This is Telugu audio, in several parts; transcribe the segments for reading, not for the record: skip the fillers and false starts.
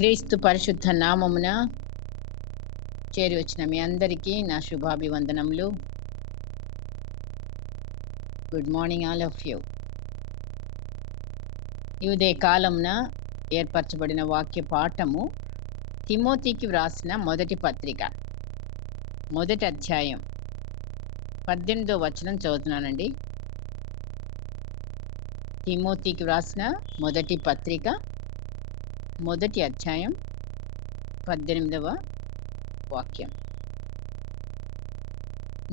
క్రీస్తు పరిశుద్ధ నామమున చేరి వచ్చిన మీ అందరికీ నా శుభాభివందనములు. Good morning all of you. ఈ ఉదయ కాలమున ఏర్పరచబడిన వాక్య పాఠము తిమోతికి వ్రాసిన మొదటి పత్రిక మొదటి అధ్యాయం 18వ వచనం చదువుతున్నానండి. తిమోతికి వ్రాసిన మొదటి పత్రిక మొదటి అధ్యాయం 18వ వాక్యం.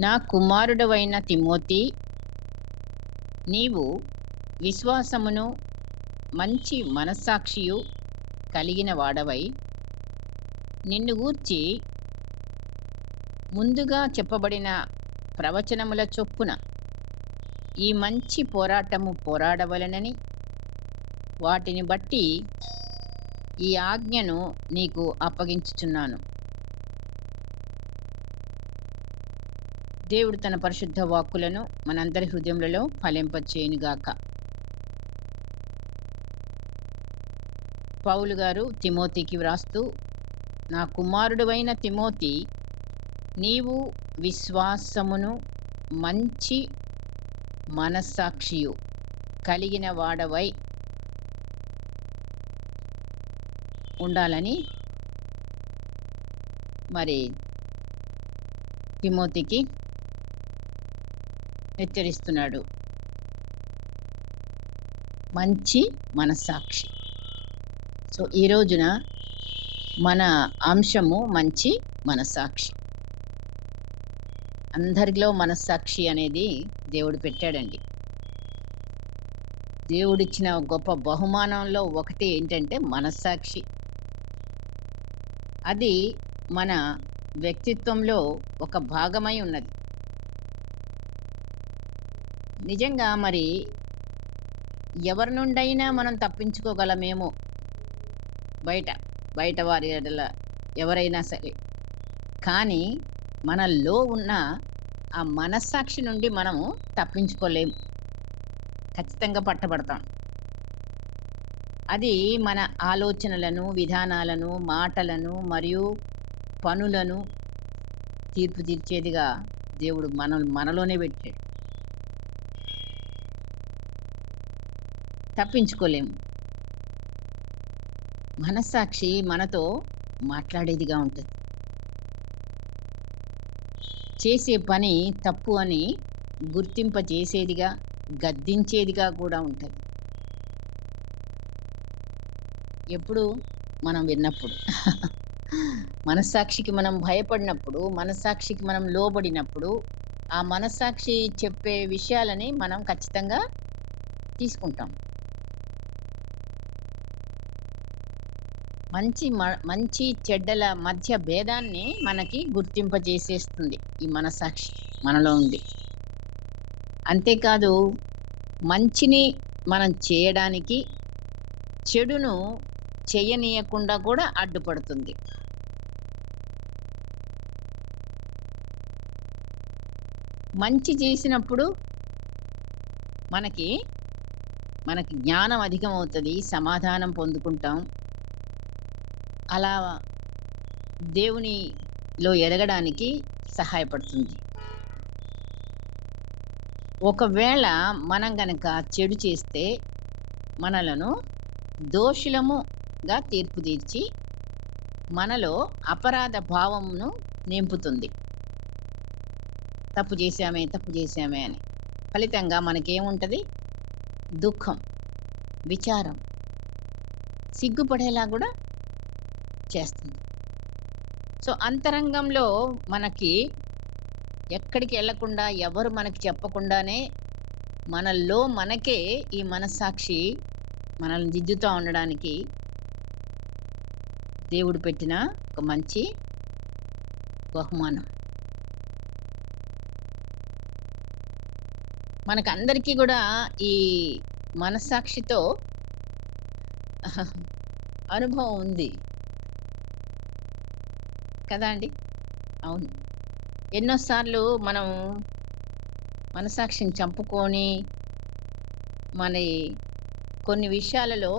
నా కుమారుడవైన తిమోతి, నీవు విశ్వాసమును మంచి మనస్సాక్షియు కలిగిన వాడవై నిన్ను గూర్చి ముందుగా చెప్పబడిన ప్రవచనముల చొప్పున ఈ మంచి పోరాటము పోరాడవలెనని వాటిని బట్టి ఈ ఆజ్ఞను నీకు అప్పగించుచున్నాను. దేవుడు తన పరిశుద్ధ వాక్కులను మనందరి హృదయములలో ఫలింపచేయునుగాక. పౌలు గారు తిమోతికి వ్రాస్తూ, నా కుమారుడువైన తిమోతి, నీవు విశ్వాసమును మంచి మనస్సాక్షియు కలిగిన వాడవై ఉండాలని మరి తిమోతికి హెచ్చరిస్తున్నాడు. మంచి మనస్సాక్షి. సో ఈ రోజున మన అంశము మంచి మనస్సాక్షి. అందరిలో మనస్సాక్షి అనేది దేవుడు పెట్టాడండి. దేవుడిచ్చిన గొప్ప బహుమానంలో ఒకటి ఏంటంటే మనస్సాక్షి. అది మన వ్యక్తిత్వంలో ఒక భాగమై ఉన్నది. నిజంగా మరి ఎవరి నుండైనా మనం తప్పించుకోగలమేమో, బయట వారి ఎడల ఎవరైనా సరే, కానీ మనలో ఉన్న ఆ మనస్సాక్షి నుండి మనము తప్పించుకోలేము. ఖచ్చితంగా పట్టబడతాం. అది మన ఆలోచనలను, విధానాలను, మాటలను మరియు పనులను తీర్పు తీర్చేదిగా దేవుడు మనలోనే పెట్టాడు. తప్పించుకోలేము. మనస్సాక్షి మనతో మాట్లాడేదిగా ఉంటుంది. చేసే పని తప్పు అని గుర్తింపజేసేదిగా, గద్దించేదిగా కూడా ఉంటుంది. ఎప్పుడు మనం విన్నప్పుడు మనస్సాక్షికి మనం భయపడినప్పుడు, మనస్సాక్షికి మనం లోబడినప్పుడు, ఆ మనస్సాక్షి చెప్పే విషయాలని మనం ఖచ్చితంగా తీసుకుంటాం. మంచి చెడ్డల మధ్య భేదాన్ని మనకి గుర్తింపజేసేస్తుంది ఈ మనస్సాక్షి మనలో ఉంది. అంతేకాదు, మంచిని మనం చేయడానికి చెడును చేయనీయకుండా కూడా అడ్డుపడుతుంది. మంచి చేసినప్పుడు మనకి జ్ఞానం అధికమవుతుంది, సమాధానం పొందుకుంటాం. అలా దేవునిలో ఎదగడానికి సహాయపడుతుంది. ఒకవేళ మనం గనక చెడు చేస్తే మనలను దోషులముగా తీర్పు తీర్చి మనలో అపరాధ భావమును నింపుతుంది. తప్పు చేశామే అని. ఫలితంగా మనకేముంటుంది? దుఃఖం, విచారం, సిగ్గుపడేలా కూడా చేస్తుంది. సో అంతరంగంలో మనకి ఎక్కడికి వెళ్లకుండా, ఎవరు మనకి చెప్పకుండానే మనలో మనకే ఈ మనస్సాక్షి మనల్ని దిద్దుతూ ఉండడానికి దేవుడు పెట్టిన ఒక మంచి బహుమానం. మనకందరికీ కూడా ఈ మనస్సాక్షితో అనుభవం ఉంది కదా అండి? అవును. ఎన్నోసార్లు మనం మనస్సాక్షిని చంపుకొని మన కొన్ని విషయాలలో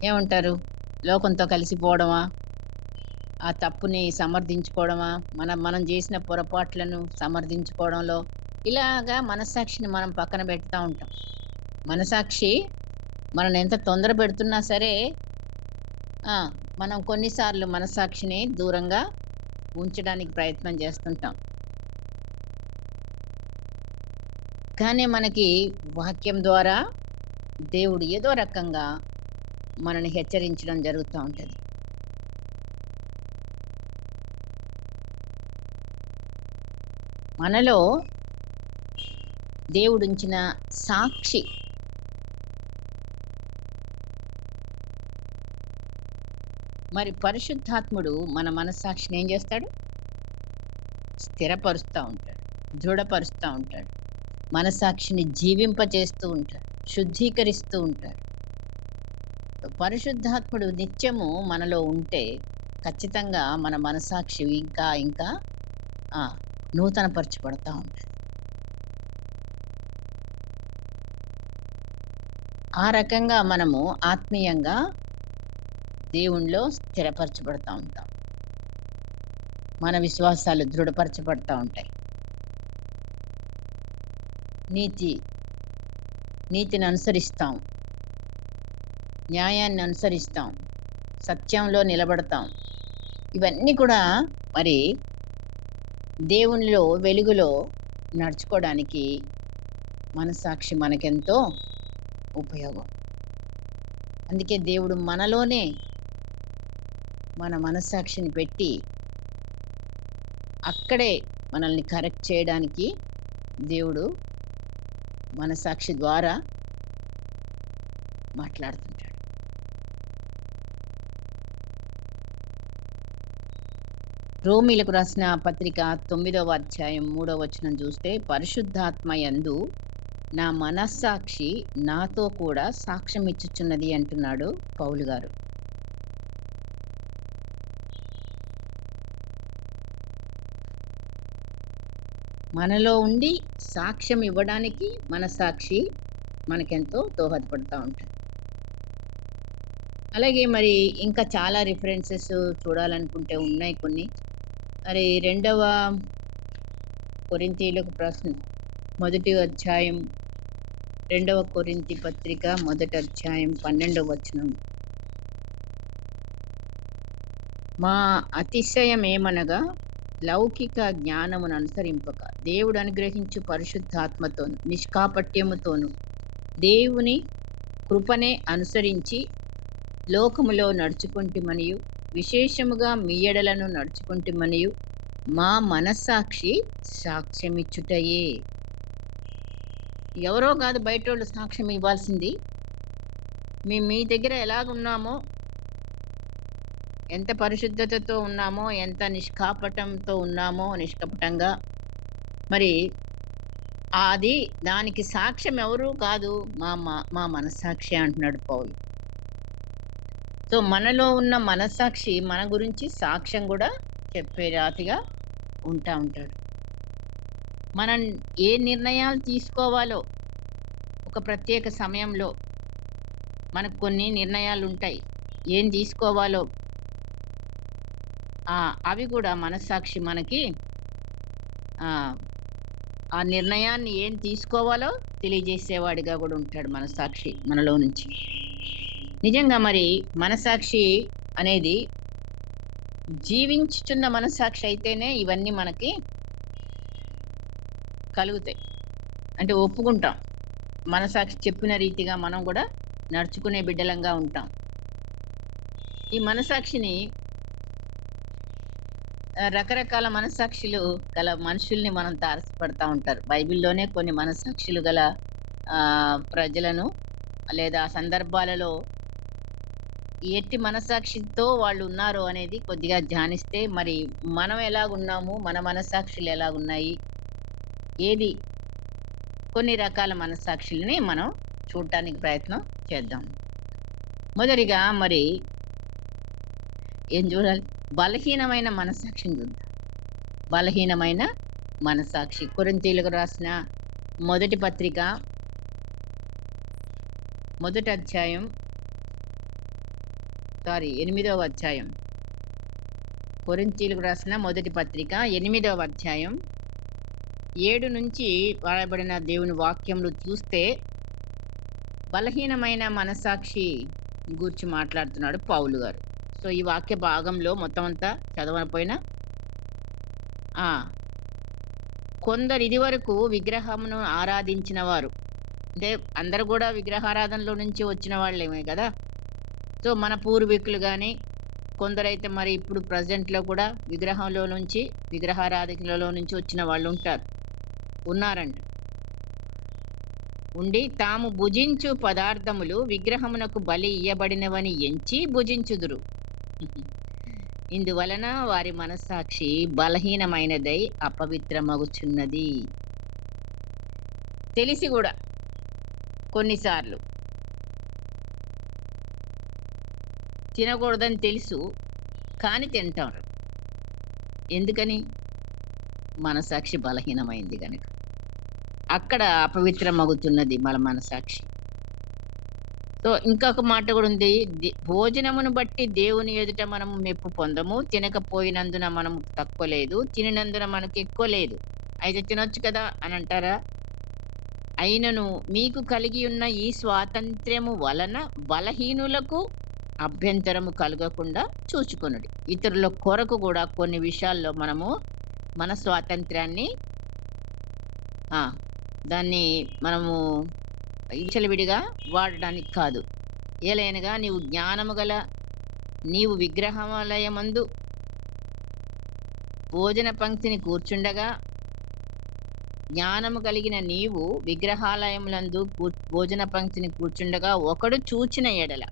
ఏమంటారు? లోకంతో కలిసిపోవడమా? ఆ తప్పుని సమర్థించుకోవడమా? మనం చేసిన పొరపాట్లను సమర్థించుకోవడంలో ఇలాగా మనస్సాక్షిని మనం పక్కన పెడతా ఉంటాం. మనసాక్షి మనల్ని ఎంత తొందర పెడుతున్నా సరే ఆ! మనం కొన్నిసార్లు మనస్సాక్షిని దూరంగా ఉంచడానికి ప్రయత్నం చేస్తుంటాం. కానీ మనకి వాక్యం ద్వారా దేవుడు ఏదో రకంగా మనల్ని హెచ్చరించడం జరుగుతా ఉంటది. మనలో దేవుడుంచిన సాక్షి మరి పరిశుద్ధాత్ముడు మన మనస్సాక్షిని ఏం చేస్తాడు? స్థిరపరుస్తా ఉంటాడు. దృఢపరుస్తా ఉంటాడు. మనస్సాక్షిని జీవింపచేస్తూ ఉంటాడు. శుద్ధీకరిస్తూ ఉంటాడు. పరిశుద్ధాత్ముడు నిత్యము మనలో ఉంటే ఖచ్చితంగా మన మనస్సాక్షి ఇంకా ఇంకా ఆ! నూతనపరచబడతా ఉంటది. ఆ రకంగా మనము ఆత్మీయంగా దేవునిలో స్థిరపరచబడతా ఉంటాం. మన విశ్వాసాలు దృఢపరచబడతా ఉంటాయి. నీతిని అనుసరిస్తాం. న్యాయాన్ని అనుసరిస్తాం. సత్యంలో నిలబడతాం. ఇవన్నీ కూడా మరి దేవునిలో వెలుగులో నడుచుకోవడానికి మనస్సాక్షి మనకెంతో ఉపయోగం. అందుకే దేవుడు మనలోనే మన మనస్సాక్షిని పెట్టి అక్కడే మనల్ని కరెక్ట్ చేయడానికి దేవుడు మనస్సాక్షి ద్వారా మాట్లాడుతుంటాడు. రోమీలకు రాసిన పత్రిక 9వ అధ్యాయం 3వ వచనం చూస్తే పరిశుద్ధాత్మ యందు నా మనస్సాక్షి నాతో కూడా సాక్ష్యం ఇచ్చుచున్నది అంటున్నాడు పౌలు గారు. మనలో ఉండి సాక్ష్యం ఇవ్వడానికి మనస్సాక్షి మనకెంతో దోహదపడతా ఉంటుంది. అలాగే మరి ఇంకా చాలా రిఫరెన్సెస్ చూడాలనుకుంటే ఉన్నాయి కొన్ని. మరి 2వ కొరింథీయులకు మొదటి అధ్యాయం 2వ కొరింథీ పత్రిక మొదటి అధ్యాయం 12వ వచనం. మా అతిశయమేమనగా లౌకిక జ్ఞానమును అనుసరింపక దేవుడు అనుగ్రహించు పరిశుద్ధాత్మతోను నిష్కాపట్యముతోను దేవుని కృపనే అనుసరించి లోకములో నడుచుకుంటుమనియు విశేషముగా మీ ఎడలను నడుచుకుంటుమనియు మా మనస్సాక్షి సాక్ష్యమిచ్చుటయే. ఎవరో కాదు బయటోళ్ళు సాక్ష్యం ఇవ్వాల్సింది. మేము మీ దగ్గర ఎలాగున్నామో, ఎంత పరిశుద్ధతతో ఉన్నామో, ఎంత నిష్కాపటంతో ఉన్నామో, నిష్కపటంగా మరి అది దానికి సాక్ష్యం ఎవరు కాదు, మా మనస్సాక్షి అంటున్నాడు పౌలు. సో మనలో ఉన్న మనస్సాక్షి మన గురించి సాక్ష్యం కూడా చెప్పే రాతిగా ఉంటాడు. మనం ఏ నిర్ణయాలు తీసుకోవాలో ఒక ప్రత్యేక సమయంలో మనకు కొన్ని నిర్ణయాలు ఉంటాయి. ఏం తీసుకోవాలో అవి కూడా మనస్సాక్షి మనకి ఆ నిర్ణయాన్ని ఏం తీసుకోవాలో తెలియజేసేవాడిగా కూడా ఉంటాడు మనస్సాక్షి మనలో నుంచి. నిజంగా మరి మనస్సాక్షి అనేది జీవించుచున్న మనస్సాక్షి అయితేనే ఇవన్నీ మనకి కలుగుతాయి. అంటే ఒప్పుకుంటాం, మనస్సాక్షి చెప్పిన రీతిగా మనం కూడా నడుచుకునే బిడ్డలంగా ఉంటాం. ఈ మనస్సాక్షిని రకరకాల మనస్సాక్షులు గల మనుషుల్ని మనం తారసపడతా ఉంటారు. బైబిల్లోనే కొన్ని మనస్సాక్షులు గల ప్రజలను లేదా సందర్భాలలో ఎట్టి మనస్సాక్షితో వాళ్ళు ఉన్నారు అనేది కొద్దిగా ధ్యానిస్తే మరి మనం ఎలాగున్నాము, మన మనస్సాక్షులు ఎలాగున్నాయి, ఏది కొన్ని రకాల మనస్సాక్షుల్ని మనం చూడటానికి ప్రయత్నం చేద్దాం. మొదటిగా మరి ఏం చూడాలి? బలహీనమైన మనస్సాక్షిని చూద్దాం. బలహీనమైన మనస్సాక్షి. కొరింథీయులకు రాసిన మొదటి పత్రిక మొదటి అధ్యాయం 8వ అధ్యాయం. కొరింథీయులకు రాసిన మొదటి పత్రిక 8వ అధ్యాయం 7 నుంచి వ్రాయబడిన దేవుని వాక్యములు చూస్తే బలహీనమైన మనస్సాక్షి గూర్చి మాట్లాడుతున్నాడు పౌలు గారు. సో ఈ వాక్య భాగంలో మొత్తం అంతా చదవకపోయినా కొందరు ఇదివరకు విగ్రహమును ఆరాధించిన వారు, అంటే అందరు కూడా విగ్రహారాధనలో నుంచి వచ్చిన వాళ్ళేమే కదా. సో మన పూర్వీకులు కానీ కొందరైతే మరి ఇప్పుడు ప్రజెంట్లో కూడా విగ్రహారాధకులలో నుంచి వచ్చిన వాళ్ళు ఉన్నారంట. ఉండి తాము భుజించు పదార్థములు విగ్రహమునకు బలి ఇయ్యబడినవని ఎంచి భుజించుదురు. ఇందువలన వారి మనస్సాక్షి బలహీనమైనదై అపవిత్రమగుచున్నది. తెలిసి కూడా కొన్నిసార్లు తినకూడదని తెలుసు కానీ తింటారు. ఎందుకని? మనసాక్షి బలహీనమైంది కనుక. అక్కడ అపవిత్రమగుతున్నది మన మనసాక్షి. సో ఇంకొక మాట కూడా ఉంది, భోజనమును బట్టి దేవుని ఎదుట మనము మెప్పు పొందము, తినకపోయినందున మనము తక్కువ లేదు, తినినందున మనకు ఎక్కువ లేదు. అయితే తినొచ్చు కదా అని అంటారా? అయినను మీకు కలిగి ఉన్న ఈ స్వాతంత్ర్యము వలన బలహీనులకు అభ్యంతరము కలగకుండా చూచుకొనుడి. ఇతరుల కొరకు కూడా కొన్ని విషయాల్లో మనము మన స్వాతంత్ర్యాన్ని దాన్ని మనము విచ్చలవిడిగా వాడడానికి కాదు. ఏలైనగా నీవు విగ్రహాలయమందు భోజన పంక్తిని కూర్చుండగా, జ్ఞానము కలిగిన నీవు విగ్రహాలయములందు భోజన పంక్తిని కూర్చుండగా ఒకడు చూచిన ఎడల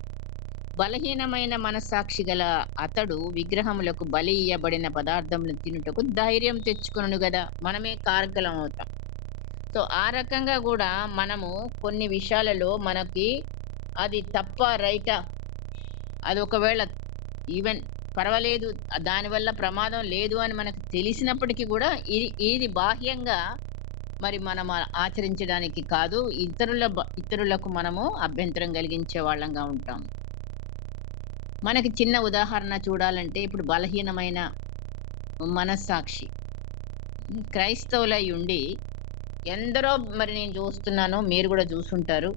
బలహీనమైన మనస్సాక్షి గల అతడు విగ్రహములకు బలి ఇయ్యబడిన పదార్థములు తినుటకు ధైర్యం తెచ్చుకొను గదా. మనమే కారకులం అవుతాం. సో ఆ రకంగా కూడా మనము కొన్ని విషయాలలో మనకి అది తప్ప రైటా, అది ఒకవేళ ఈవెన్ పర్వాలేదు, దానివల్ల ప్రమాదం లేదు అని మనకు తెలిసినప్పటికీ కూడా ఇది బాహ్యంగా మరి మనం ఆచరించడానికి కాదు, ఇతరులకు మనము అభ్యంతరం కలిగించే వాళ్ళంగా ఉంటాం. మనకి చిన్న ఉదాహరణ చూడాలంటే, ఇప్పుడు బలహీనమైన మనస్సాక్షి క్రైస్తవులై ఉండి ఎందరో, మరి నేను చూస్తున్నాను, మీరు కూడా చూసుంటారు,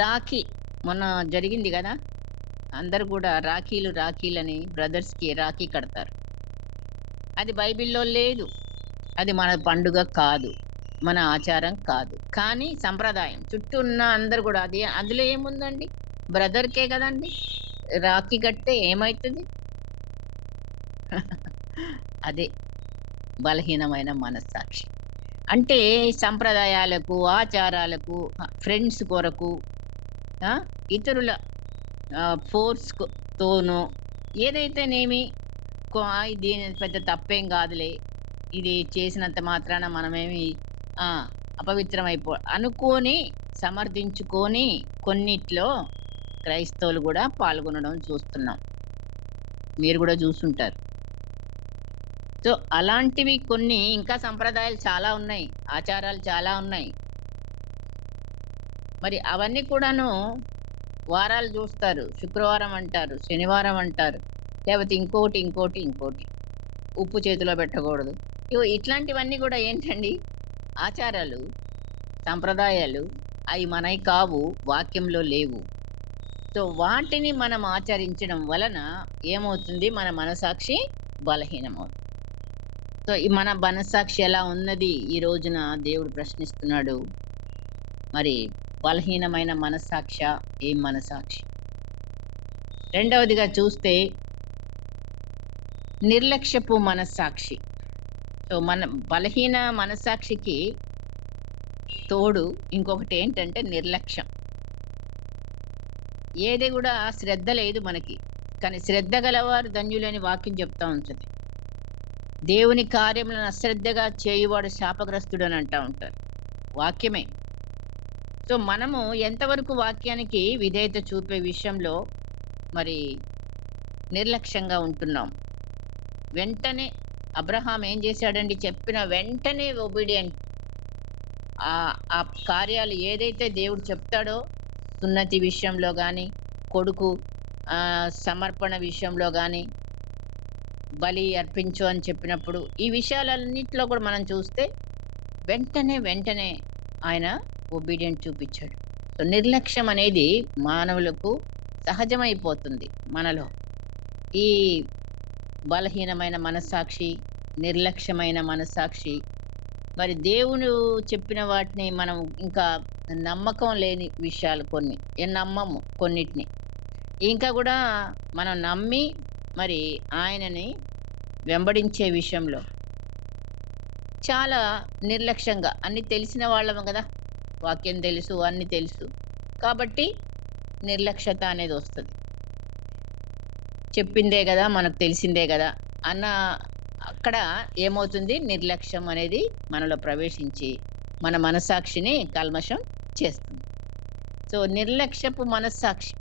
రాఖీ మొన్న జరిగింది కదా, అందరు కూడా రాఖీలని బ్రదర్స్కి రాఖీ కడతారు. అది బైబిల్లో లేదు, అది మన పండుగ కాదు, మన ఆచారం కాదు, కానీ సంప్రదాయం. చుట్టూ ఉన్న అందరు కూడా అందులో ఏముందండి, బ్రదర్కే కదండి రాఖీ కట్టే ఏమవుతుంది? అదే బలహీనమైన మనస్సాక్షి. అంటే సంప్రదాయాలకు, ఆచారాలకు, ఫ్రెండ్స్ కొరకు, ఇతరుల ఫోర్స్తోనో ఏదైతేనేమి, దీని పెద్ద తప్పేం కాదులే, ఇది చేసినంత మాత్రాన మనమేమి అనుకొని సమర్థించుకొని కొన్నిట్లో క్రైస్తవులు కూడా పాల్గొనడం చూస్తున్నాం. మీరు కూడా చూస్తుంటారు. సో అలాంటివి కొన్ని, ఇంకా సంప్రదాయాలు చాలా ఉన్నాయి, ఆచారాలు చాలా ఉన్నాయి. మరి అవన్నీ కూడాను వారాలు చూస్తారు, శుక్రవారం అంటారు, శనివారం అంటారు, లేకపోతే ఇంకోటి ఉప్పు చేతిలో పెట్టకూడదు. ఇట్లాంటివన్నీ కూడా ఏంటండి, ఆచారాలు, సంప్రదాయాలు. అవి మనవి కావు, వాక్యంలో లేవు. సో వాటిని మనం ఆచరించడం వలన ఏమవుతుంది, మన మనసాక్షి బలహీనమవుతుంది. సో మన మనసాక్షి ఎలా ఉన్నది ఈ రోజున దేవుడు ప్రశ్నిస్తున్నాడు. మరి బలహీనమైన మనస్సాక్షి ఏం మనసాక్షి? రెండవదిగా చూస్తే నిర్లక్ష్యపు మనస్సాక్షి. సో మన బలహీన మనస్సాక్షికి తోడు ఇంకొకటి ఏంటంటే నిర్లక్ష్యం. ఏది కూడా శ్రద్ధ లేదు మనకి, కానీ శ్రద్ధ గలవారు ధన్యులని వాక్యం చెప్తా ఉంటుంది. దేవుని కార్యములను అశ్రద్ధగా చేయువాడు శాపగ్రస్తుడు అని అంటూ ఉంటారు, వాక్యమే. సో మనము ఎంతవరకు వాక్యానికి విధేయత చూపే విషయంలో మరి నిర్లక్ష్యంగా ఉంటున్నాం. వెంటనే అబ్రహాం ఏం చేశాడండి, చెప్పిన వెంటనే ఒబీడియంట్. ఆ కార్యాలు ఏదైతే దేవుడు చెప్తాడో, సున్నతి విషయంలో కానీ, కొడుకు సమర్పణ విషయంలో గాని, బలి అర్పించు అని చెప్పినప్పుడు, ఈ విషయాలన్నిట్లో కూడా మనం చూస్తే వెంటనే ఆయన ఒబీడియంట్ చూపిచ్చాడు. సో, నిర్లక్ష్యం అనేది మానవులకు సహజమైపోతుంది మనలో. ఈ బలహీనమైన మనస్సాక్షి, నిర్లక్ష్యమైన మనస్సాక్షి, మరి దేవుడు చెప్పిన వాటిని మనం ఇంకా నమ్మకం లేని విషయాలు కొన్ని. నమ్మము కొన్నిటిని. ఇంకా గూడా మనం నమ్మి మరి ఆయనని వెంబడించే విషయంలో చాలా నిర్లక్ష్యంగా అన్నీ తెలిసిన వాళ్ళము గదా! వాక్యం తెలుసు, అన్నీ తెలుసు. కాబట్టి నిర్లక్ష్యత అనేదొస్తది. చెప్పిందే గదా! మనకు తెలిసిందే గదా! అన్న అక్కడ ఏమవుతుంది? నిర్లక్ష్యం అనేది మనలో ప్రవేశించి, మన మనస్సాక్షిని కల్మషం చేస్తుంది. సో, నిర్లక్ష్యపు మనస్సాక్షి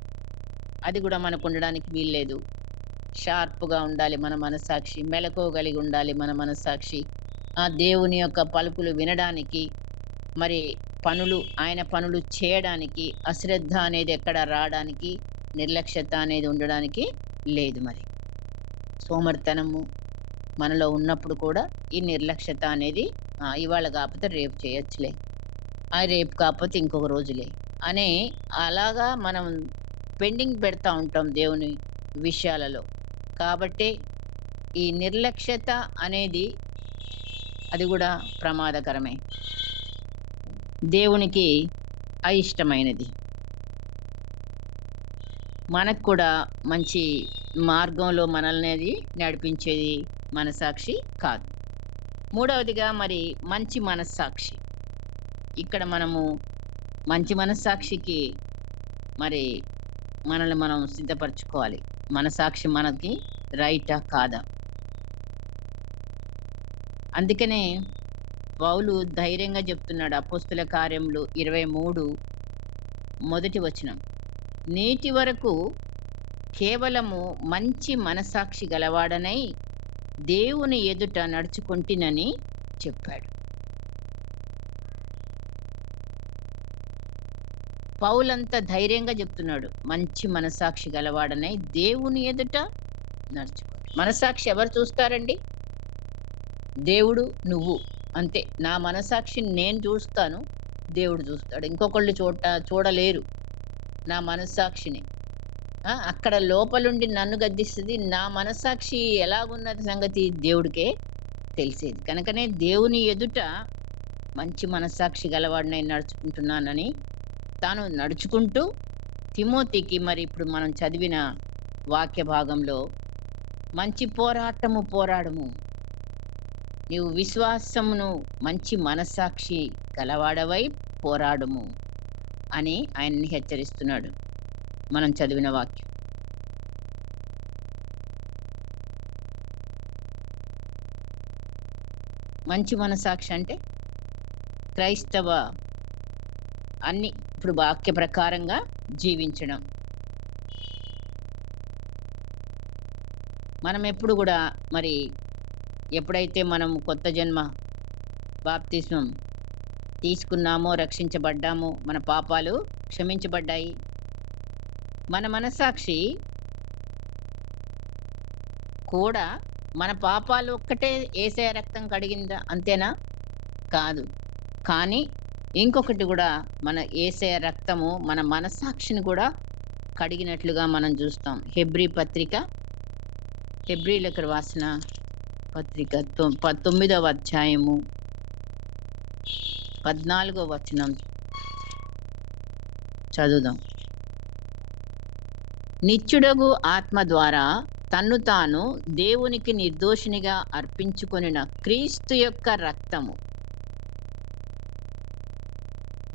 అది గూడా మనకుండడానికి వీల్లేదు. షార్ప్‌గా ఉండాలి మన మనస్సాక్షి. మెలకువ కలిగి ఉండాలి మన మనస్సాక్షి. దేవుని యొక్క పలుకులు వినడానికి, మరి ఆయన పనులు చేయడానికి, అశ్రద్ధ అనేది ఎక్కడ రాడానికి, నిర్లక్ష్యత అనేది ఉండడానికి లేదు మరి. సోమరితనము మనలో ఉన్నప్పుడు కూడా ఈ నిర్లక్ష్యత అనేది ఇవాళ కాకపోతే రేపు చేయొచ్చులే. రేపు కాకపోతే ఇంకొక రోజులే అని అలాగా మనం పెండింగ్ పెడతా ఉంటాం దేవుని విషయాలలో. కాబట్టే ఈ నిర్లక్ష్యత అనేది అది గూడా ప్రమాదకరమే. దేవునికి అయిష్టమైనది. మనకు కూడా మంచి మార్గంలో మనల్నేది నడిపించేది మనస్సాక్షి కాదు. మూడవదిగా మరి మంచి మనస్సాక్షి. ఇక్కడ మనము మంచి మనస్సాక్షికి మరి మనల్ని మనం సిద్ధపరచుకోవాలి. మనస్సాక్షి మనకి రైటా? కాదా? అందుకనే పౌలు ధైర్యంగా చెప్తున్నాడు. అపోస్తుల కార్యములు 23 మొదటి వచనం. నేటి వరకు కేవలము మంచి మనస్సాక్షి గలవాడనై దేవుని ఎదుట నడుచుకొంటినని చెప్పాడు. పౌలంత ధైర్యంగా చెప్తున్నాడు. మంచి మనస్సాక్షి గలవాడనై దేవుని ఎదుట నడుచుకోండి. మనస్సాక్షి ఎవరు చూస్తారండి? దేవుడు, నువ్వు. అంతే. నా మనస్సాక్షిని నేను చూస్తాను, దేవుడు చూస్తాడు. ఇంకొకళ్ళు చూడలేరు నా మనస్సాక్షిని. అక్కడ లోపలుండి నన్ను గద్దిస్తది. నా మనస్సాక్షి ఎలాగున్నది సంగతి దేవుడికే తెలిసేది. కనుకనే దేవుని ఎదుట మంచి మనస్సాక్షి గలవాడినై నడుచుకుంటున్నానని తాను నడుచుకుంటూ తిమోతికి మరి ఇప్పుడు మనం చదివిన వాక్య భాగంలో మంచి పోరాటము పోరాడము, నీవు విశ్వాసమును మంచి మనస్సాక్షి గలవాడవై పోరాడము అని ఆయన్ని హెచ్చరిస్తున్నాడు మనం చదివిన వాక్యం. మంచి మనస్సాక్షి అంటే క్రైస్తవ అన్ని ఇప్పుడు వాక్య ప్రకారంగా జీవించడం. మనం ఎప్పుడు కూడా మరి ఎప్పుడైతే మనం కొత్త జన్మ బాప్తిస్మం తీసుకున్నామో, రక్షించబడ్డామో, మన పాపాలు క్షమించబడ్డాయి. మన మనస్సాక్షి కూడా మన పాపాలు ఒక్కటే యేసయ్య రక్తం కడిగిందా? అంతేనా? కాదు. కానీ ఇంకొకటి కూడా మన యేసయ్య రక్తము మన మనస్సాక్షిని కూడా కడిగినట్లుగా మనం చూస్తాం. హెబ్రీలకు రాసిన పత్రిక 9వ అధ్యాయము 14వ వచనం చదువుదాం. నిత్యుడగు ఆత్మ ద్వారా తన్ను తాను దేవునికి నిర్దోషినిగా అర్పించుకొనిన క్రీస్తు యొక్క రక్తము,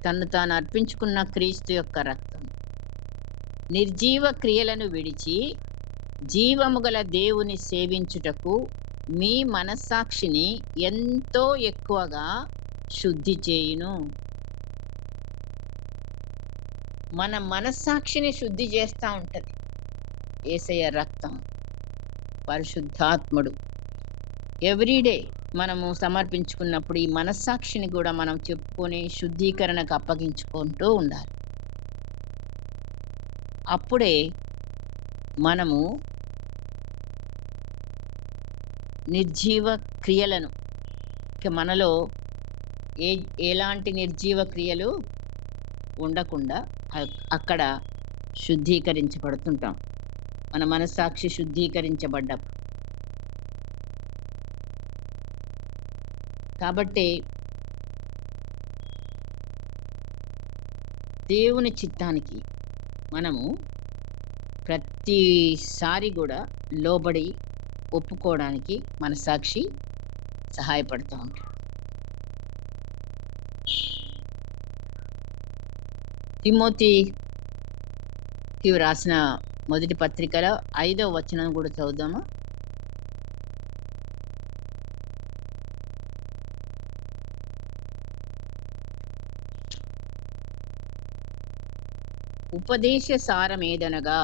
తన్ను తాను అర్పించుకున్న క్రీస్తు యొక్క రక్తం నిర్జీవ క్రియలను విడిచి జీవము గల దేవుని సేవించుటకు మీ మనస్సాక్షిని ఎంతో ఎక్కువగా శుద్ధి చేయును. మన మనస్సాక్షిని శుద్ధి చేస్తూ ఉంటుంది యేసయ్య రక్తం, పరిశుద్ధాత్ముడు. ఎవ్రీడే మనము సమర్పించుకున్నప్పుడు ఈ మనస్సాక్షిని కూడా మనం చెప్పుకొని శుద్ధీకరణకు అప్పగించుకుంటూ ఉండాలి. అప్పుడే మనము నిర్జీవ క్రియలను మనలో ఎలాంటి నిర్జీవ క్రియలు ఉండకుండా అక్కడ శుద్ధీకరించబడుతుంటాం. మన మనస్సాక్షి శుద్ధీకరించబడ్డప్పుడు. కాబట్టి దేవుని చిత్తానికి మనము ప్రతిసారి కూడా లోబడి ఒప్పుకోవడానికి మనస్సాక్షి సహాయపడుతూ ఉంటాడు. తిమోతికి రాసిన మొదటి పత్రికలో 5వ వచనం కూడా చదువుదామా? ఉపదేశ సారం ఏదనగా,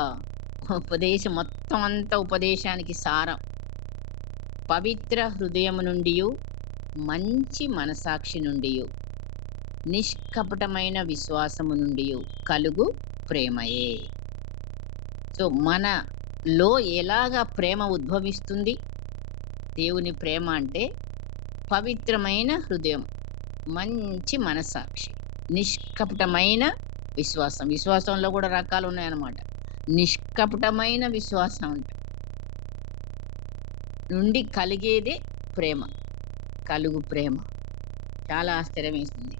ఉపదేశం మొత్తం అంతా ఉపదేశానికి సారం, పవిత్ర హృదయము నుండి, మంచి మనసాక్షి నుండి, నిష్కపటమైన విశ్వాసము నుండి కలుగు ప్రేమయే. సో మనలో ఎలాగా ప్రేమ ఉద్భవిస్తుంది? దేవుని ప్రేమ అంటే పవిత్రమైన హృదయం, మంచి మనసాక్షి, నిష్కపటమైన విశ్వాసం. విశ్వాసంలో కూడా రకాలు ఉన్నాయన్నమాట. నిష్కపటమైన విశ్వాసం అంటే నుండి కలిగేదే ప్రేమ, కలుగు ప్రేమ. చాలా ఆశ్చర్యం వేస్తుంది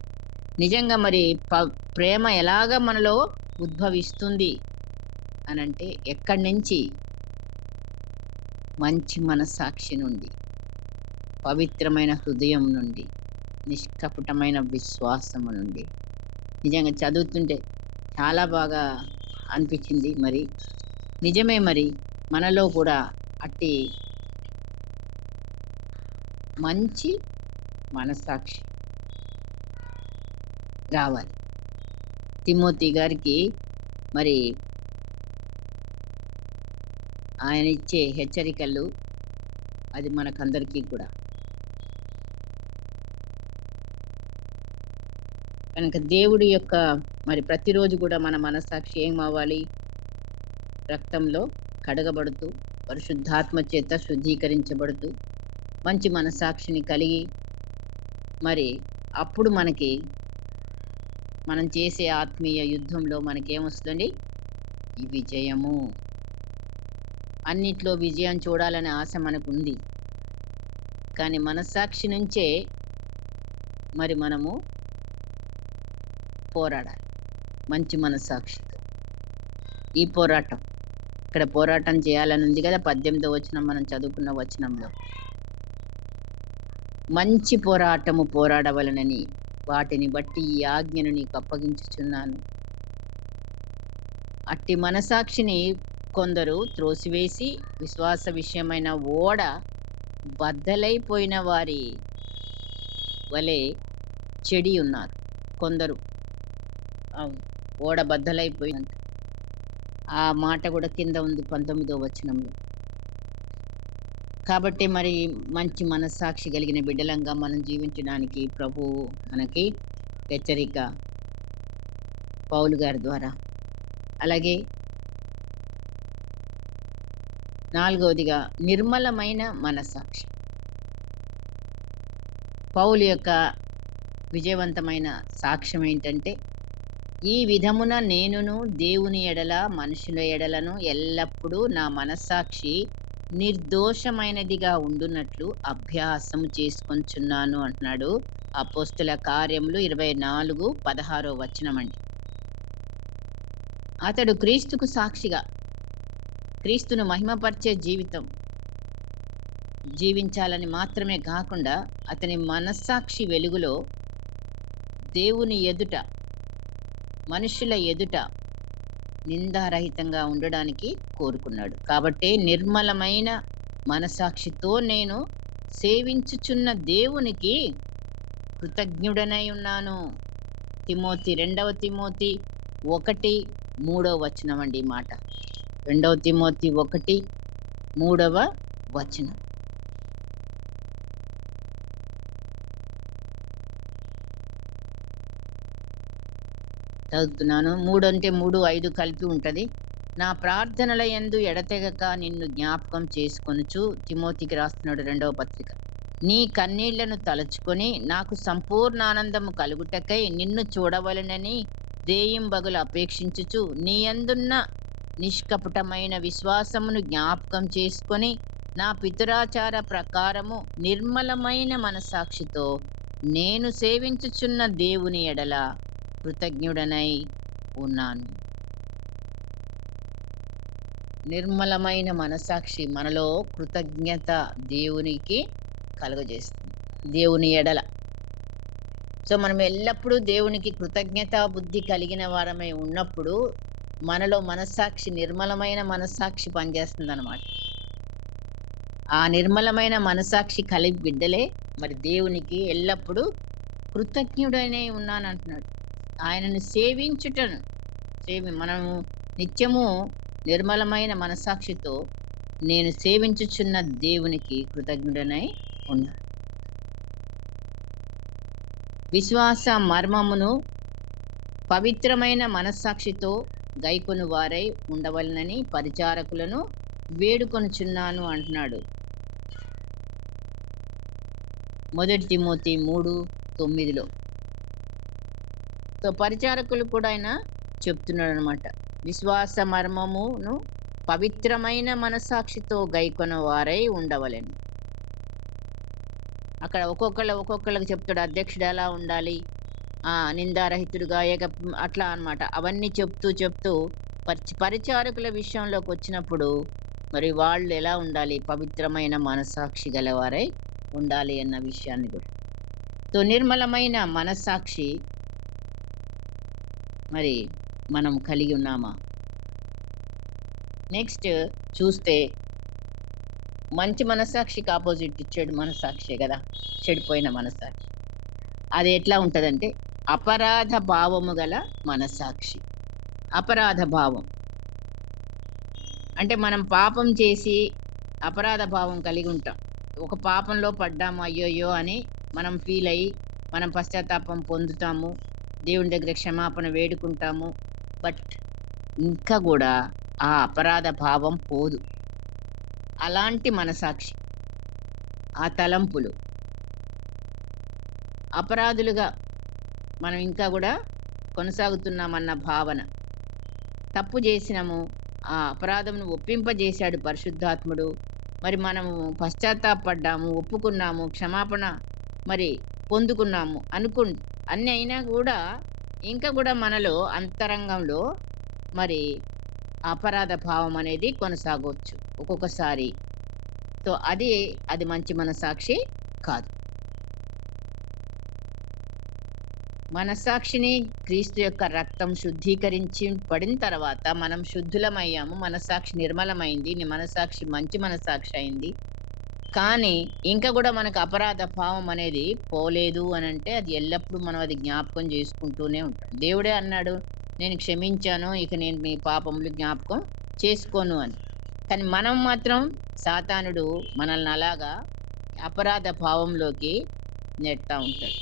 నిజంగా. మరి ప్రేమ ఎలాగ మనలో ఉద్భవిస్తుంది అనంటే ఎక్కడి నుంచి? మంచి మనస్సాక్షి నుండి, పవిత్రమైన హృదయం నుండి, నిష్కపటమైన విశ్వాసము నుండి. నిజంగా చదువుతుంటే చాలా బాగా అనిపించింది. మరి నిజమే, మరి మనలో కూడా అట్టి మంచి మనస్సాక్షి రావాలి. తిమోతి గారికి మరి ఆయన ఇచ్చే హెచ్చరికలు అది మనకందరికీ కూడా. కనుక దేవుడి యొక్క మరి ప్రతిరోజు కూడా మన మనస్సాక్షి ఏం అవ్వాలి? రక్తంలో కడగబడుతూ, పరిశుద్ధాత్మ చేత శుద్ధీకరించబడుతూ, మంచి మనస్సాక్షిని కలిగి, మరి అప్పుడు మనం చేసే ఆత్మీయ యుద్ధంలో మనకేమొస్తుంది? ఈ విజయము. అన్నిట్లో విజయం చూడాలనే ఆశ మనకు ఉంది. కానీ మనస్సాక్షి నుంచే మరి మనము పోరాడాలి, మంచి మనస్సాక్షితో. ఈ పోరాటం ఇక్కడ పోరాటం చేయాలని ఉంది కదా. 18వ వచనం మనం చదువుకున్న వచనంలో, మంచి పోరాటము పోరాడవలనని వాటిని బట్టి ఈ ఆజ్ఞను నీకు అప్పగించుచున్నాను. అట్టి మనసాక్షిని కొందరు త్రోసివేసి విశ్వాస విషయమైన ఓడ బద్దలైపోయిన వారి వలె చెడి ఉన్నారు. కొందరు ఓడ బద్దలైపోయినంత ఆ మాట కూడా కింద ఉంది 19వ వచనంలో. కాబట్టి మరి మంచి మనస్సాక్షి కలిగిన బిడ్డలంగా మనం జీవించడానికి ప్రభువు మనకి హెచ్చరిక పౌలు గారి ద్వారా. అలాగే 4వదిగా నిర్మలమైన మనస్సాక్షి. పౌలు యొక్క విజయవంతమైన సాక్ష్యం ఏంటంటే, ఈ విధమున నేనును దేవుని ఎడల మనుషుల ఎడలను ఎల్లప్పుడూ నా మనస్సాక్షి నిర్దోషమైనదిగా ఉండునట్లు అభ్యాసము చేసుకొంచున్నాను అంటున్నాడు. అపోస్తుల కార్యములు 24:16 వచనమండి. అతడు క్రీస్తుకు సాక్షిగా, క్రీస్తును మహిమపరిచే జీవితం జీవించాలని మాత్రమే కాకుండా అతని మనస్సాక్షి వెలుగులో దేవుని ఎదుట, మనుషుల ఎదుట నిందారహితంగా ఉండడానికి కోరుకున్నాడు. కాబట్టి నిర్మలమైన మనస్సాక్షితో నేను సేవించుచున్న దేవునికి కృతజ్ఞుడనై ఉన్నాను. 2వ తిమోతి 1:3 వచనం అండి మాట. 2వ తిమోతి 1:3 వచనం. చదువుతున్నాను. 3 అంటే 3, 5 కలిపి ఉంటుంది. నా ప్రార్థనల యందు ఎడతెగక నిన్ను జ్ఞాపకం చేసుకొనుచు తిమోతికి రాస్తున్నాడు రెండవ పత్రిక. నీ కన్నీళ్లను తలుచుకొని నాకు సంపూర్ణ ఆనందము కలుగుటకై నిన్ను చూడవలెనని రేయింబగలు అపేక్షించుచు నీ యందున్న నిష్కపటమైన విశ్వాసమును జ్ఞాపకం చేసుకొని నా పితురాచార ప్రకారము నిర్మలమైన మనస్సాక్షితో నేను సేవించుచున్న దేవుని ఎడల కృతజ్ఞుడనై ఉన్నాను. నిర్మలమైన మనస్సాక్షి మనలో కృతజ్ఞత దేవునికి కలుగజేస్తుంది, దేవుని ఎడల. సో మనం ఎల్లప్పుడూ దేవునికి కృతజ్ఞతా బుద్ధి కలిగిన వారమై ఉన్నప్పుడు మనలో మనస్సాక్షి, నిర్మలమైన మనస్సాక్షి పనిచేస్తుంది అనమాట. ఆ నిర్మలమైన మనస్సాక్షి కలిగి బిడ్డలే మరి దేవునికి ఎల్లప్పుడూ కృతజ్ఞుడనే ఉన్నానంటున్నాడు. ఆయనను సేవించుటను మనము నిత్యము నిర్మలమైన మనస్సాక్షితో నేను సేవించుచున్న దేవునికి కృతజ్ఞుడనై ఉన్నాను. విశ్వాస మర్మమును పవిత్రమైన మనస్సాక్షితో గైకొను వారై ఉండవలనని పరిచారకులను వేడుకొనుచున్నాను అంటున్నాడు. 1 తిమోతి 3:9. సో పరిచారకులు కూడా ఆయన చెప్తున్నాడు అనమాట. విశ్వాస మర్మమును పవిత్రమైన మనస్సాక్షితో గైకొన వారై ఉండవలెను. అక్కడ ఒక్కొక్కళ్ళకి చెప్తాడు, అధ్యక్షుడు ఎలా ఉండాలి, నిందారహితుడుగా అట్లా అన్నమాట. అవన్నీ చెప్తూ పరిచారకుల విషయంలోకి వచ్చినప్పుడు మరి వాళ్ళు ఎలా ఉండాలి, పవిత్రమైన మనస్సాక్షి గలవారై ఉండాలి అన్న విషయాన్ని కూడా. సో నిర్మలమైన మనస్సాక్షి మరి మనం కలిగి ఉన్నామా? నెక్స్ట్ చూస్తే మంచి మనస్సాక్షికి ఆపోజిట్ చెడు మనస్సాక్షి కదా, చెడిపోయిన మనస్సాక్షి. అది ఎట్లా ఉంటుందంటే అపరాధ భావము గల మనస్సాక్షి. అపరాధ భావం అంటే మనం పాపం చేసి అపరాధ భావం కలిగి ఉంటాం. ఒక పాపంలో పడ్డాము అయ్యోయ్యో అని మనం ఫీల్ అయ్యి మనం పశ్చాత్తాపం పొందుతాము, దేవుని దగ్గర క్షమాపణ వేడుకుంటాము. బట్ ఇంకా కూడా ఆ అపరాధ భావం పోదు. అలాంటి మనసాక్షి, ఆ తలంపులు అపరాధులుగా మనం ఇంకా కూడా కొనసాగుతున్నామన్న భావన, తప్పు చేసినాము, ఆ అపరాధమును ఒప్పింపజేశాడు పరిశుద్ధాత్ముడు, మరి మనము పశ్చాత్తాపడ్డాము, ఒప్పుకున్నాము, క్షమాపణ మరి పొందుకున్నాము అన్నీ అయినా కూడా ఇంకా కూడా మనలో అంతరంగంలో మరి అపరాధ భావం అనేది కొనసాగవచ్చు ఒక్కొక్కసారి. సో అది మంచి మనసాక్షి కాదు. మనస్సాక్షిని క్రీస్తు యొక్క రక్తం శుద్ధీకరించి పడిన తర్వాత మనం శుద్ధులమయ్యాము, మనస్సాక్షి నిర్మలమైంది, మనస్సాక్షి మంచి మనస్సాక్షి అయింది. కానీ ఇంకా కూడా మనకు అపరాధ భావం అనేది పోలేదు అని అంటే అది ఎల్లప్పుడూ మనం అది జ్ఞాపకం చేసుకుంటూనే ఉంటాం. దేవుడే అన్నాడు, నేను క్షమించాను, ఇక నేను మీ పాపములు జ్ఞాపకం చేసుకోను అని. కానీ మనం మాత్రం సాతానుడు మనల్ని అలాగా అపరాధ భావంలోకి నెడతా ఉంటాడు.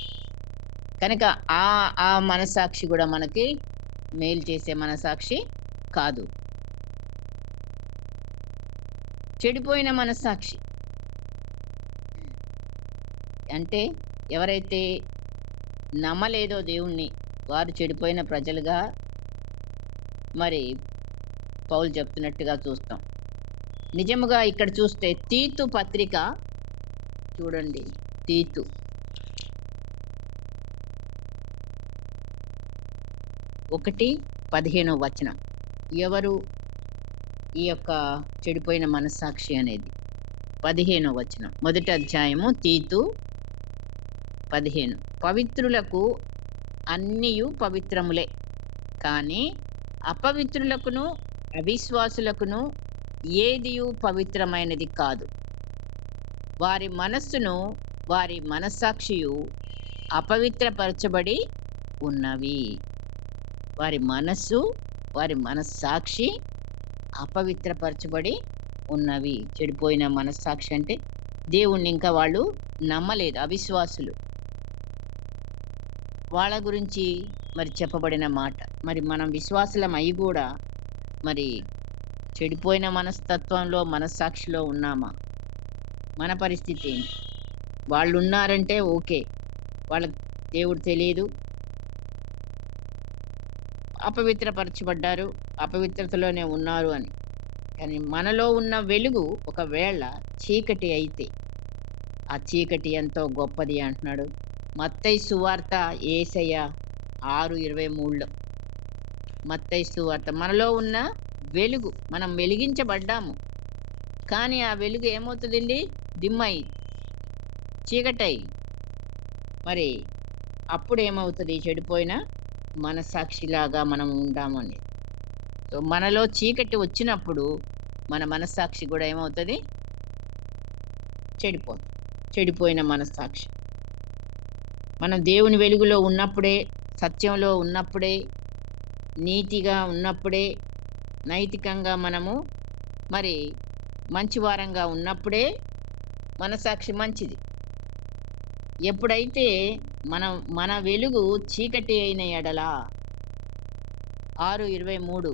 కనుక ఆ మనసాక్షి కూడా మనకి మేలు చేసే మనసాక్షి కాదు. చెడిపోయిన మనసాక్షి అంటే ఎవరైతే నమ్మలేదో దేవుణ్ణి వారు చెడిపోయిన ప్రజలుగా మరి పౌలు చెప్తున్నట్టుగా చూస్తాం. నిజముగా ఇక్కడ చూస్తే తీతు పత్రిక చూడండి, తీతు 1:15 ఎవరు ఈ యొక్క చెడిపోయిన మనస్సాక్షి అనేది? 15 మొదటి అధ్యాయము తీతు 15. పవిత్రులకు అన్నియు పవిత్రములే, కానీ అపవిత్రులకును అవిశ్వాసులకును ఏదియు పవిత్రమైనది కాదు. వారి మనస్సును వారి మనస్సాక్షియు అపవిత్రపరచబడి ఉన్నవి. వారి మనస్సు వారి మనస్సాక్షి అపవిత్రపరచబడి ఉన్నవి. చెడిపోయిన మనస్సాక్షి అంటే దేవుణ్ణి ఇంకా వాళ్ళు నమ్మలేదు, అవిశ్వాసులు. వాళ్ళ గురించి మరి చెప్పబడిన మాట. మరి మనం విశ్వాసులం అయి కూడా మరి చెడిపోయిన మనస్తత్వంలో, మనస్సాక్షిలో ఉన్నామా? మన పరిస్థితి ఏంటి? వాళ్ళున్నారంటే ఓకే. వాళ్ళకి దేవుడు తెలీదు. అపవిత్రపరచబడ్డారు. అపవిత్రతలోనే ఉన్నారు అని. కానీ మనలో ఉన్న వెలుగు ఒకవేళ చీకటి అయితే, ఆ చీకటి ఎంతో గొప్పది అంటున్నాడు. మత్తయి సువార్త యేసయ్య 6:23లో. మత్తయి సువార్త మనలో ఉన్న వెలుగు. మనం వెలిగించబడ్డాము. కానీ ఆ వెలుగు ఏమవుతదండి? డిమ్మై, చీకటై. మరి అప్పుడేమవుతది? చెడిపోయిన మనస్సాక్షిలాగా మనం ఉంటామని. సో, మనలో చీకటి వచ్చినప్పుడు మన మనస్సాక్షి గూడా ఏమవుతది? చెడిపోతుంది. చెడిపోయిన మనస్సాక్షి. మనం దేవుని వెలుగులో ఉన్నప్పుడే, సత్యంలో ఉన్నప్పుడే, నీతిగా ఉన్నప్పుడే, నైతికంగా మనము మరి మంచివారంగా ఉన్నప్పుడే మనస్సాక్షి మంచిది. ఎప్పుడైతే మన వెలుగు చీకటి అయిన ఎడల 6:23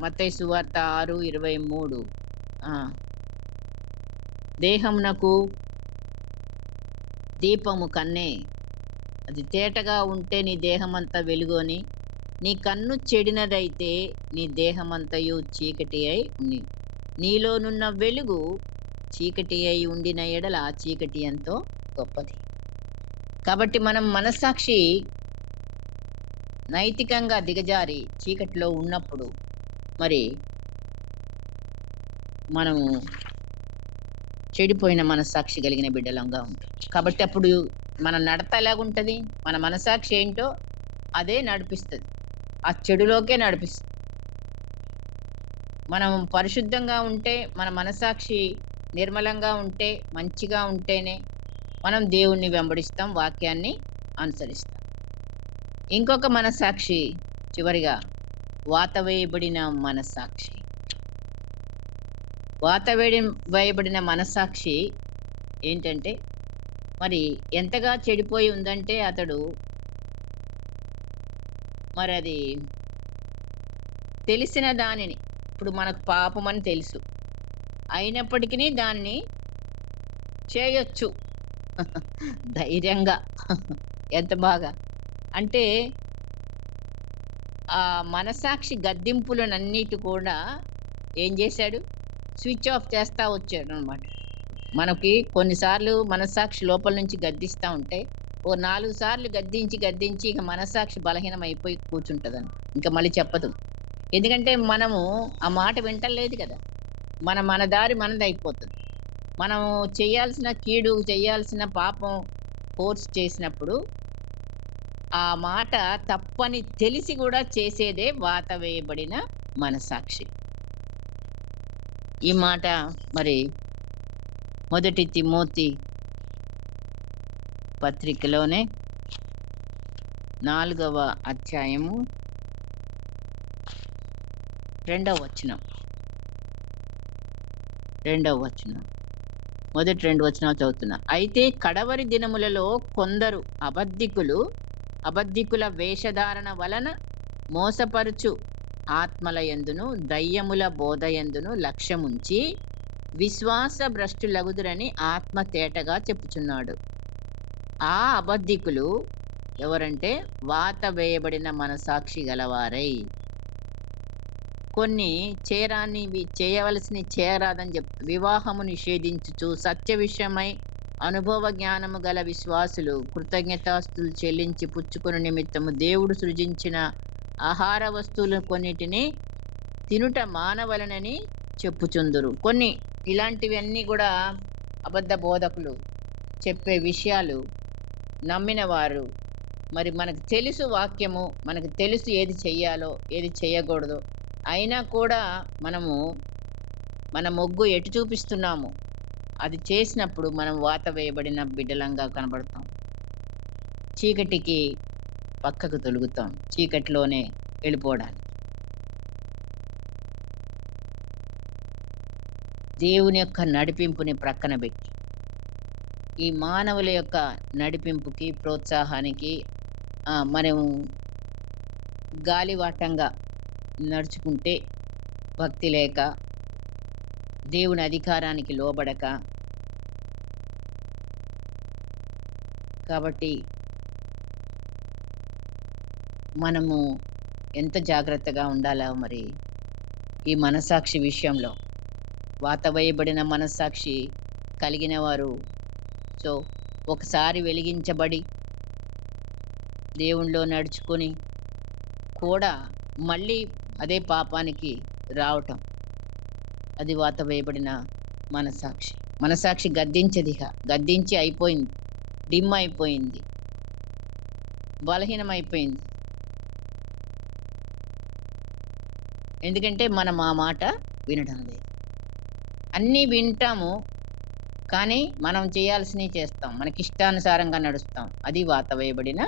మత్తయి సువార్త 6:23 ఆ! దేహమునకు దీపము కన్నే. అది తేటగా ఉంటే నీ దేహమంతా వెలుగు అని. నీ కన్ను చెడినదైతే నీ దేహమంతయు చీకటి అయి ఉంది. నీలోనున్న వెలుగు చీకటి అయి ఉండిన ఎడల ఆ చీకటి ఎంతో గొప్పది. కాబట్టి మనం మనస్సాక్షి నైతికంగా దిగజారి చీకటిలో ఉన్నప్పుడు మరి మనము చెడిపోయిన మనస్సాక్షి కలిగిన బిడ్డలంగా ఉంటాం. కాబట్టి అప్పుడు మన నడత ఎలాగుంటది? మన మనస్సాక్షి ఏంటో అదే నడిపిస్తది. ఆ చెడులోకే నడిపిస్తది. మనం పరిశుద్ధంగా ఉంటే, మన మనస్సాక్షి నిర్మలంగా ఉంటే, మంచిగా ఉంటేనే మనం దేవుణ్ణి వెంబడిస్తాం, వాక్యాన్ని అనుసరిస్తాం. ఇంకొక మనస్సాక్షి చివరిగా వాతవేయబడిన మనస్సాక్షి. వేయబడిన మనస్సాక్షి ఏంటంటే, మరి ఎంతగా చెడిపోయి ఉందంటే అతడు మరి అది తెలిసిన దానిని, ఇప్పుడు మనకు పాపమని తెలుసు. అయినప్పటికీ దాన్ని చేయొచ్చు ధైర్యంగా. ఎంత బాగా అంటే ఆ మనస్సాక్షి గద్దింపులనన్నిటి కూడా ఏం చేశాడు? స్విచ్ ఆఫ్ చేస్తా వచ్చాడనమాట. మనకి కొన్నిసార్లు మనస్సాక్షి లోపల నుంచి గద్దిస్తా ఉంటే, ఓ 4 సార్లు గద్దించి ఇక మనస్సాక్షి బలహీనమైపోయి కూర్చుంటదని. ఇంక మళ్ళీ చెప్పదు. ఎందుకంటే మనము ఆ మాట వింటలేదు కదా! మన దారి మనదయిపోతది. మనం చేయాల్సిన కీడు, చేయాల్సిన పాపం ఫోర్స్ చేసినప్పుడు, ఆ మాట తప్పని తెలిసి గూడా చేసేదే వాత వేయబడిన మనస్సాక్షి. ఈ మాట మరి మొదటి తిమోతి పత్రికలోనే 4వ అధ్యాయము 2వ వచనం. మొదటి 2 వచనాలు చదువుతున్నా. అయితే కడవరి దినములలో కొందరు అబద్ధికుల వేషధారణ వలన మోసపరుచు ఆత్మల యందును దయ్యముల బోధ యందును లక్ష్యముంచి విశ్వాస భ్రష్టులగుదురని ఆత్మ తేటగా చెప్పుచున్నాడు. ఆ అబద్ధికులు ఎవరంటే వాత వేయబడిన మనస్సాక్షి గలవారై కొన్ని చేయవలసిన చేయరాదని వివాహము నిషేధించుచు సత్య విషయమై అనుభవ జ్ఞానము గల విశ్వాసులు కృతజ్ఞతాస్తులు చెల్లించి పుచ్చుకుని నిమిత్తము దేవుడు సృజించిన ఆహార వస్తువులు కొన్నిటిని తినుట మానవలనని చెప్పుచుందురు. కొన్ని ఇలాంటివన్నీ కూడా అబద్ధ బోధకులు చెప్పే విషయాలు నమ్మిన వారు, మరి మనకు తెలుసు వాక్యము, మనకు తెలుసు ఏది చెయ్యాలో ఏది చేయకూడదో, అయినా కూడా మనము మన మొగ్గు ఎటు చూపిస్తున్నాము అది చేసినప్పుడు మనం వాత వేయబడిన బిడ్డలంగా కనబడతాం. చీకటికి పక్కకు తొలుగుతాం, చీకటిలోనే వెళ్ళిపోవడానికి. దేవుని యొక్క నడిపింపుని ప్రక్కన పెట్టి ఈ మానవుల యొక్క నడిపింపుకి ప్రోత్సాహానికి మనం గాలివాటంగా నడుచుకుంటే భక్తి లేక దేవుని అధికారానికి లోబడక. కాబట్టి మనము ఎంత జాగ్రత్తగా ఉండాలో మరి ఈ మనస్సాక్షి విషయంలో. వాత వేయబడిన మనస్సాక్షి కలిగిన వారు సో ఒకసారి వెలిగించబడి దేవునిలో నడుచుకొని కూడా మళ్ళీ అదే పాపానికి రావటం, అది వాత వేయబడిన మనస్సాక్షి. మనస్సాక్షి గద్దించదిహ, గద్దించి అయిపోయింది, డిమ్ అయిపోయింది, బలహీనమైపోయింది. ఎందుకంటే మనం ఆ మాట వినడం లేదు. అన్నీ వింటాము, కానీ మనం చేయాల్సినవి చేస్తాం, మనకిష్టానుసారంగా నడుస్తాం. అది వాత వేయబడిన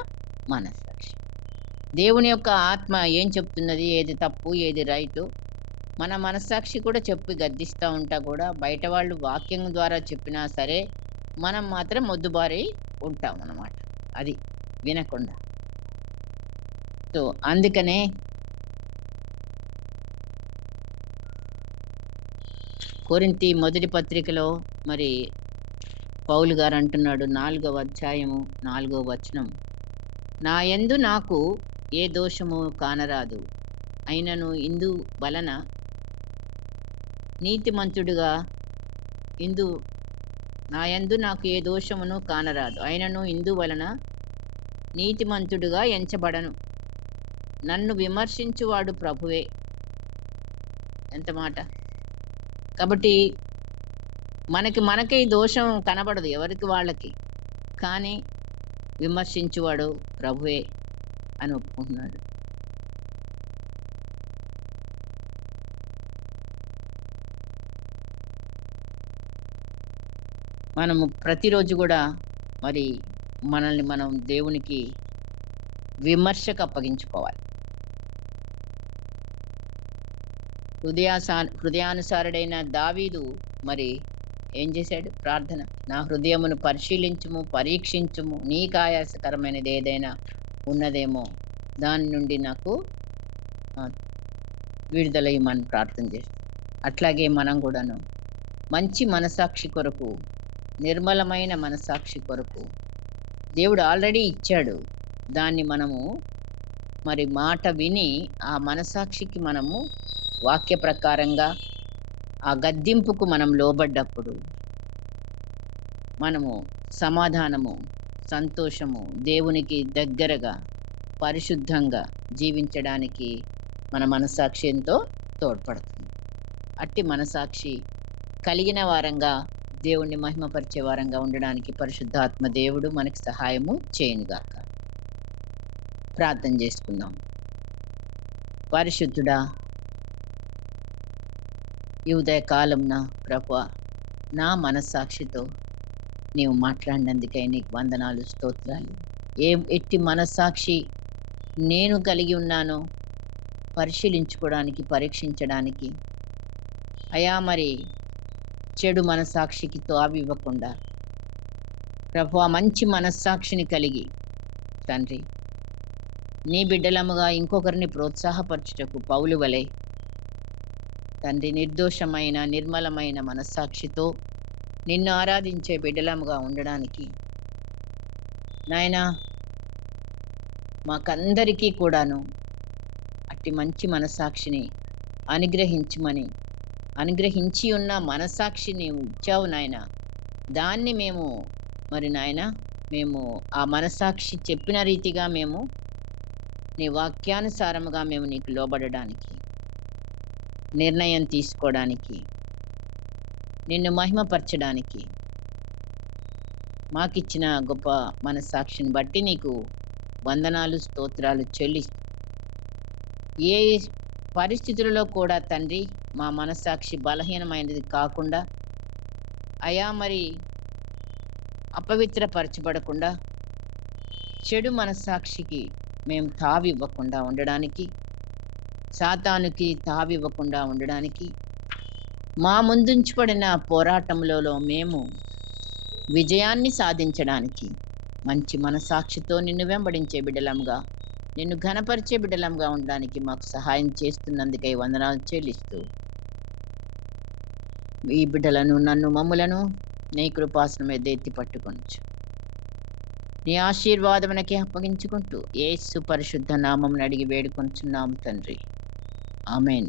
మనస్సాక్షి. దేవుని యొక్క ఆత్మ ఏం చెప్తున్నది, ఏది తప్పు ఏది రైటు, మన మనస్సాక్షి కూడా చెప్పి గద్దిస్తూ ఉంటా కూడా, బయట వాళ్ళు వాక్యం ద్వారా చెప్పినా సరే మనం మాత్రం మొద్దుబారి ఉంటాం అన్నమాట, అది వినకుండా. సో అందుకనే కొరింథీ మొదటి పత్రికలో మరి పౌలు గారు అంటున్నాడు, 4వ అధ్యాయము 4వ వచనం, నా యందు నాకు ఏ దోషము కానరాదు, అయినను ఇందు వలన నీతిమంతుడుగా నా యందు నాకు ఏ దోషమును కానరాదు, అయినను ఇందు వలన నీతిమంతుడుగా ఎంచబడను, నన్ను విమర్శించువాడు ప్రభువే. ఎంత మాట! కాబట్టి మనకే ఈ దోషం కనబడదు, ఎవరికి వాళ్ళకి, కానీ విమర్శించువాడు ప్రభువే అని ఒప్పుకుంటున్నాడు. మనము ప్రతిరోజు కూడా మరి మనల్ని మనం దేవునికి విమర్శకు అప్పగించుకోవాలి. హృదయానుసారుడైన దావీదు మరి ఏం చేశాడు? ప్రార్థన, నా హృదయమును పరిశీలించుము, పరీక్షించుము, నీకు ఆయాసకరమైనది ఏదైనా ఉన్నదేమో దాని నుండి నాకు విడుదల ఇమ్మని ప్రార్థన చేస్తాం. అట్లాగే మనం కూడాను మంచి మనసాక్షి కొరకు, నిర్మలమైన మనసాక్షి కొరకు దేవుడు ఆల్రెడీ ఇచ్చాడు. దాన్ని మనము మరి మాట విని ఆ మనసాక్షికి మనము వాక్య ప్రకారంగా ఆ గద్దింపుకు మనం లోబడ్డప్పుడు మనము సమాధానము, సంతోషము, దేవునికి దగ్గరగా పరిశుద్ధంగా జీవించడానికి మన మనసాక్షి ఎంతో తోడ్పడుతుంది. అట్టి మనసాక్షి కలిగిన వారంగా, దేవుణ్ణి మహిమపరిచే వారంగా ఉండడానికి పరిశుద్ధాత్మ దేవుడు మనకి సహాయము చేయనుగాక. ప్రార్థన చేసుకుందాం. పరిశుద్ధుడా, ఈ ఉదయకాలంన ప్రభువా, నా మనస్సాక్షితో నీవు మాట్లాడినందుకై నీకు వందనాలు, స్తోత్రాలు. ఎట్టి మనస్సాక్షి నేను కలిగి ఉన్నానో పరిశీలించుకోవడానికి, పరీక్షించడానికి అయా, మరి చెడు మనస్సాక్షికి తావివ్వకుండా ప్రభువా మంచి మనస్సాక్షిని కలిగి తండ్రి నీ బిడ్డలముగా ఇంకొకరిని ప్రోత్సాహపరచుటకు పౌలు వలె తండ్రి నిర్దోషమైన నిర్మలమైన మనస్సాక్షితో నిన్ను ఆరాధించే బిడ్డలముగా ఉండడానికి నాయనా మాకందరికీ కూడాను అట్టి మంచి మనస్సాక్షిని అనుగ్రహించి ఉన్న మనస్సాక్షి నీవు ఇచ్చావు నాయన. దాన్ని మేము మరి నాయన మేము ఆ మనస్సాక్షి చెప్పిన రీతిగా మేము నీ వాక్యానుసారముగా మేము నీకు లోబడడానికి, నిర్ణయం తీసుకోవడానికి, నిన్ను మహిమపరచడానికి మాకిచ్చిన గొప్ప మనస్సాక్షిని బట్టి నీకు వందనాలు, స్తోత్రాలు చెల్లిస్తూ ఏ పరిస్థితులలో కూడా తండ్రి మా మనస్సాక్షి బలహీనమైనది కాకుండా అయా మరి అపవిత్రపరచబడకుండా చెడు మనస్సాక్షికి మేము తావివ్వకుండా ఉండడానికి, సాతానుకి తావివ్వకుండా ఉండడానికి, మా ముందుంచబడిన పోరాటంలో మేము విజయాన్ని సాధించడానికి మంచి మనస్సాక్షితో నిన్ను వెంబడించే బిడ్డలంగా, నిన్ను ఘనపరిచే బిడ్డలంగా ఉండడానికి మాకు సహాయం చేస్తున్నందుకై వందనాలు చెల్లిస్తూ ఈ బిడ్డలను నన్ను మమ్ములను నీ కృపాసనం మీద ఎత్తి పట్టుకొనొచ్చు. నీ ఆశీర్వాదమునకి అప్పగించుకుంటూ యేసు పరిశుద్ధ నామమున అడిగి వేడుకొనుచున్నాము తండ్రి. ఆమేన్.